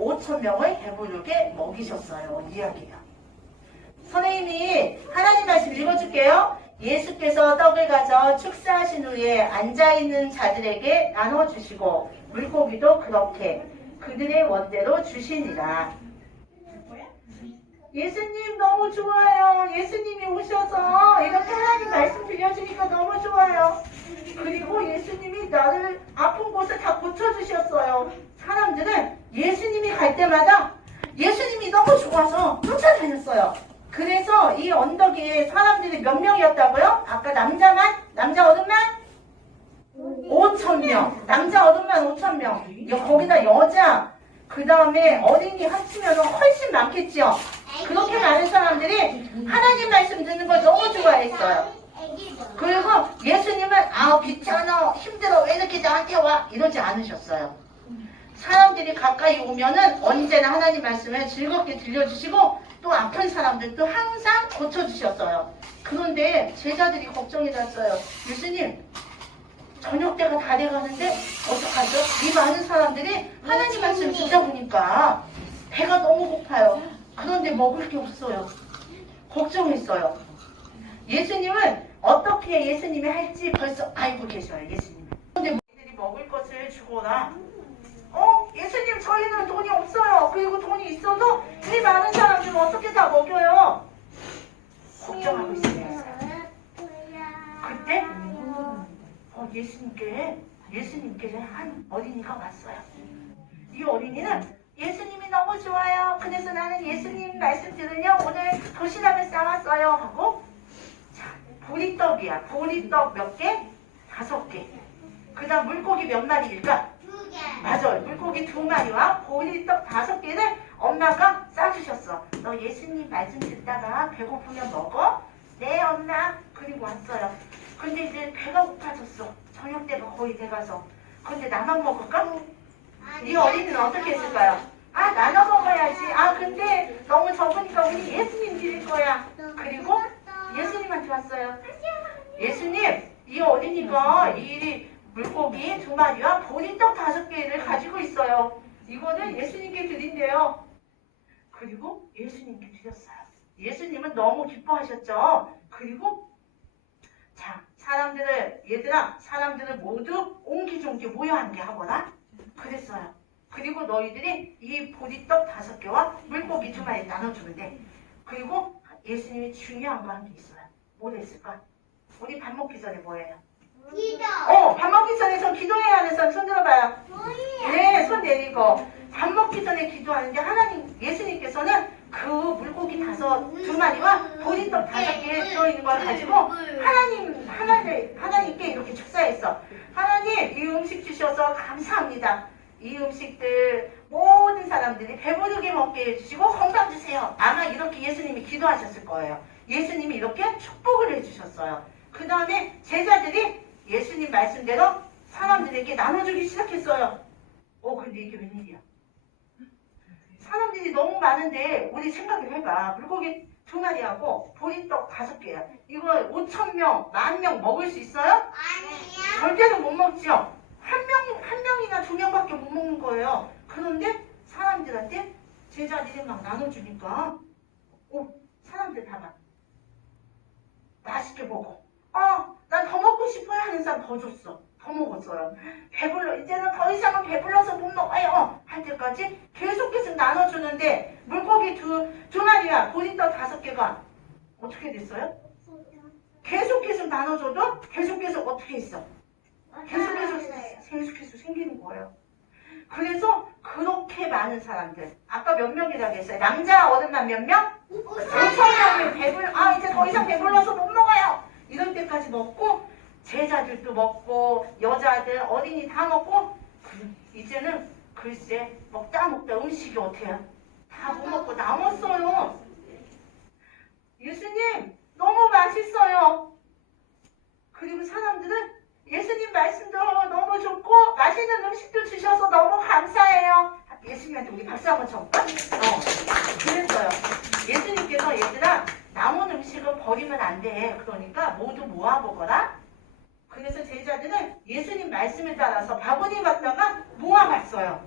5천 명을 배부르게 먹이셨어요. 이야기가. 선생님이 하나님 말씀 읽어줄게요. 예수께서 떡을 가져 축사하신 후에 앉아있는 자들에게 나눠주시고 물고기도 그렇게 그들의 원대로 주시니라. 예수님 너무 좋아요. 예수님이 오셔서 이렇게 하나님 말씀 들려주니까 너무 좋아요. 그리고 예수님이 나를 아픈 곳을 다 고쳐주셨어요. 사람들은 예수님이 갈 때마다 예수님이 너무 좋아서 쫓아다녔어요. 그래서 이 언덕에 사람들이 몇 명이었다고요? 아까 남자만? 남자 어른만? 5천 명. 남자 어른만 5천 명. 여- 거기다 여자, 그 다음에 어린이 합치면 훨씬 많겠죠? 그렇게 많은 사람들이 하나님 말씀 듣는 걸 너무 좋아했어요. 그리고 예수님은 아 귀찮아 힘들어 왜 이렇게 나한테 와 이러지 않으셨어요. 사람들이 가까이 오면은 언제나 하나님 말씀을 즐겁게 들려주시고 또 아픈 사람들도 항상 고쳐주셨어요. 그런데 제자들이 걱정이 났어요. 예수님 저녁 때가 다 돼가는데 어떡하죠? 이 많은 사람들이 하나님 말씀 듣다 보니까 배가 너무 고파요. 그런데 먹을 게 없어요. 걱정했어요. 예수님은 어떻게 예수님이 할지 벌써 알고 계셔요. 예수님은. 그런데 우리들이 먹을 것을 주거나 어? 예수님 저희는 돈이 없어요. 그리고 돈이 있어도 이 많은 사람들은 어떻게 다 먹여요? 걱정하고 있어요. 그때 어, 예수님께 예수님께 한 어린이가 왔어요. 이 어린이는 예수님이 너무 좋아요. 그래서 나는 예수님 말씀 들으려 오늘 도시락을 싸왔어요. 하고 자 보리떡이야. 보리떡 몇 개? 다섯 개. 그 다음 물고기 몇 마리일까? 맞아요. 물고기 두 마리와 보리떡 다섯 개를 엄마가 싸주셨어. 너 예수님 말씀 듣다가 배고프면 먹어? 네, 엄마. 그리고 왔어요. 근데 이제 배가 고파졌어. 저녁 때가 거의 돼가서. 근데 나만 먹을까? 이 어린이는 어떻게 했을까요? 아, 나눠 먹어야지. 아, 근데 너무 적으니까 우리 예수님 드릴 거야. 그리고 예수님한테 왔어요. 예수님, 이 어린이가 이 물고기 두 마리와 보리떡 다섯 개를 가지고 있어요. 이거는 예수님께 드린대요. 그리고 예수님께 드렸어요. 예수님은 너무 기뻐하셨죠. 그리고 자 사람들을 얘들아 사람들을 모두 옹기종기 모여 앉게 하거나 그랬어요. 그리고 너희들이 이 보리떡 다섯 개와 물고기 두 마리 나눠주면 돼. 그리고 예수님이 중요한 거 한 게 있어요. 뭐 했을까? 우리 밥 먹기 전에 뭐 해요? 어, 밥 먹기 전에 전 기도해야 하는 사람 손 들어봐요. 네, 손 내리고. 밥 먹기 전에 기도하는데 하나님, 예수님께서는 그 물고기 다섯, 두 마리와 보리떡 다섯 개 들어있는 걸 가지고 하나님, 하나님, 하나님께 이렇게 축사했어. 하나님, 이 음식 주셔서 감사합니다. 이 음식들 모든 사람들이 배부르게 먹게 해주시고 건강 주세요. 아마 이렇게 예수님이 기도하셨을 거예요. 예수님이 이렇게 축복을 해주셨어요. 그 다음에 제자들이 예수님 말씀대로 사람들에게 나눠주기 시작했어요. 어, 근데 이게 웬일이야? 사람들이 너무 많은데 우리 생각을 해봐. 물고기 두 마리하고 보리떡 다섯 개야. 이거 5천 명, 만 명 먹을 수 있어요? 절대로 못 먹죠. 한 명, 한 명이나 두 명밖에 못 먹는 거예요. 그런데 사람들한테 제자들이 막 나눠주니까, 오, 사람들 봐봐. 맛있게 먹어. 아, 난 더 먹고 싶어요 하는 사람 더 줬어. 더 먹었어요. 배불러, 이제는 더 이상은 배불러서 못 먹어요. 할 때까지 계속 계속 나눠주는데, 물고기 두, 두 마리와 보리떡 다섯 개가 어떻게 됐어요? 계속 계속 나눠줘도 계속 계속 어떻게 했어? 계속 계속 계속 계속 생기는 거예요. 그래서 그렇게 많은 사람들 아까 몇 명이라고 했어요? 남자 어른만 몇 명? 5천 명이 배불 아 이제 더 이상 배불러서 못 먹어요. 이럴 때까지 먹고 제자들도 먹고 여자들 어린이 다 먹고 그- 이제는 글쎄 먹다 먹다 음식이 어때요? 다 못 먹고 남았어요. 예수님 너무 맛있어요. 그리고 사람들은 예수님 말씀도 너무 좋고 맛있는 음식도 주셔서 너무 감사해요. 예수님한테 우리 박수 한번 쳐볼까? 어, 그랬어요. 예수님께서 얘들아 남은 음식은 버리면 안 돼. 그러니까 모두 모아보거라. 그래서 제자들은 예수님 말씀에 따라서 바구니 갖다가 모아갔어요.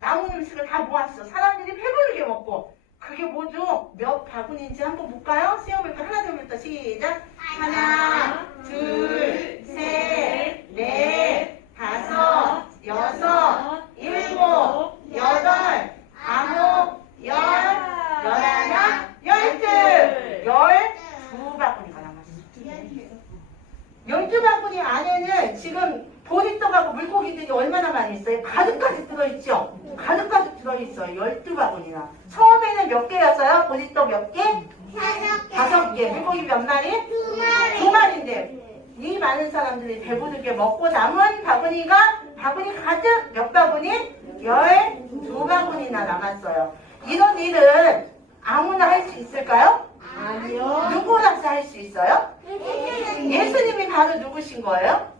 남은 음식을 다 모았어. 사람들이 배부르게 먹고. 그게 모두 몇 바구니인지 한번 볼까요? 세어볼까? 하나, 둘부터 시작. 하나, 둘, 셋, 넷, 다섯, 여섯, 일곱, 여덟, 아홉, 열, 열하나, 열둘, 열두 바구니가 남았어. 열두 바구니 안에는 지금 보리떡하고 물고기들이 얼마나 많이 있어요? 가득가득 들어있죠? 가득가득 들어있어요. 열두 바구니나. 처음에는 몇 개였어요? 보리떡 몇 개? 다섯 개. 물고기 몇 마리? 두 마리인데 이 많은 사람들이 배부르게 먹고 남은 바구니가 바구니 가득 몇 바구니? 열두 바구니나 남았어요. 이런 일은 아무나 할 수 있을까요? 아니요. 누구라서 할 수 있어요? 예수님이 바로 누구신 거예요?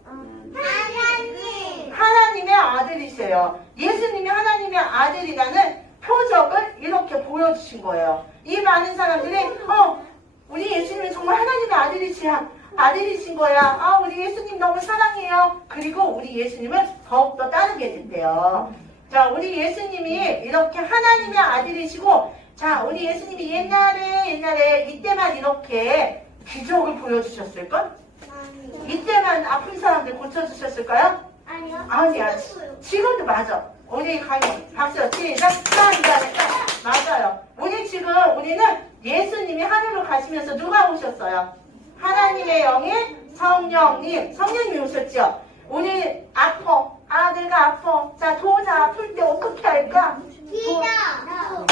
하나님의 아들이세요. 예수님이 하나님의 아들이라는 표적을 이렇게 보여주신 거예요. 이 많은 사람들이 어 우리 예수님이 정말 하나님의 아들이시야. 아들이신 거야. 아 우리 예수님 너무 사랑해요. 그리고 우리 예수님을 더욱더 따르게 된대요. 자 우리 예수님이 이렇게 하나님의 아들이시고 자 우리 예수님이 옛날에 옛날에 이때만 이렇게 기적을 보여주셨을까? 이때만 아픈 사람들 고쳐주셨을까요? 아니야. 지금도 맞아. 우리 강의 박수 시작. 짠, 짠, 짠. 맞아요. 우리 지금 우리는 예수님이 하늘로 가시면서 누가 오셨어요? 하나님의 영이 성령님, 성령님이 오셨죠. 우리 아파. 아 내가 아파. 자 도자 아플 때 어떻게 할까?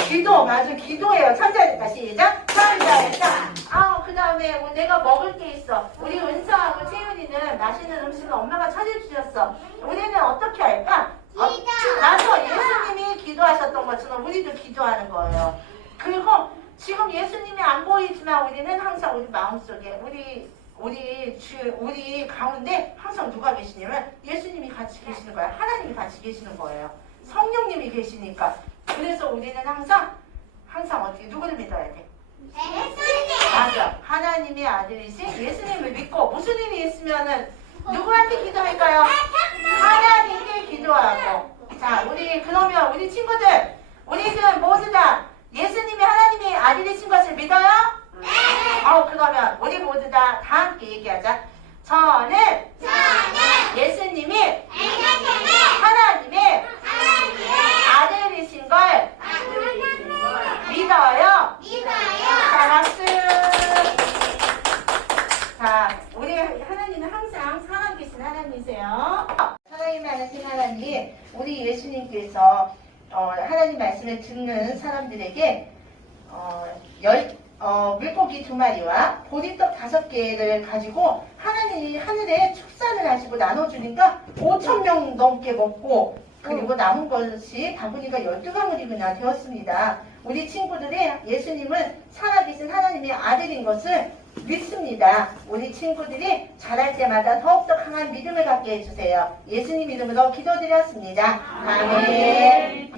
기도 맞아 기도예요. 천자니까 시작. 천자니까. 아그 다음에 내가 먹을 게 있어. 우리 은서하고 채윤이는 맛있는 음식을 엄마가 차려주셨어. 우리는 어떻게 할까? 어, 가서 예수님이 기도하셨던 것처럼 우리도 기도하는 거예요. 그리고 지금 예수님이 안 보이지만 우리는 항상 우리 마음속에 우리 우리 주 우리 가운데 항상 누가 계시냐면 예수님이 같이 계시는 거예요. 하나님이 같이 계시는 거예요. 성령님이 계시니까. 그래서 우리는 항상 항상 어떻게 누구를 믿어야 돼? 맞아. 하나님의 아들이신 믿고 무슨 일이 있으면은 누구한테 기도할까요? 하나님께 기도하고. 자, 우리 그러면 우리 친구들, 우리들 모두 다 예수님이 하나님의 아들이신 것을 믿어요? 어, 그러면 우리 모두 다, 다 함께 얘기하자. 저는 예수님이 하나님의 아들이신 걸 믿어요. 자, 박수. 자, 우리 하나님은 항상 살아 계신 하나님이세요. 하나님 하나님 하나님, 우리 예수님께서 어, 하나님 말씀을 듣는 사람들에게 어, 열, 어, 물고기 두 마리와 보리떡 다섯 개를 가지고 하나님이 하늘에 축산을 하시고 나눠주니까 5천 명 넘게 먹고 그리고 남은 것이 바구니가 12바구니나 되었습니다. 우리 친구들이 예수님은 살아계신 하나님의 아들인 것을 믿습니다. 우리 친구들이 자랄 때마다 더욱더 강한 믿음을 갖게 해주세요. 예수님 이름으로 기도드렸습니다. 아멘.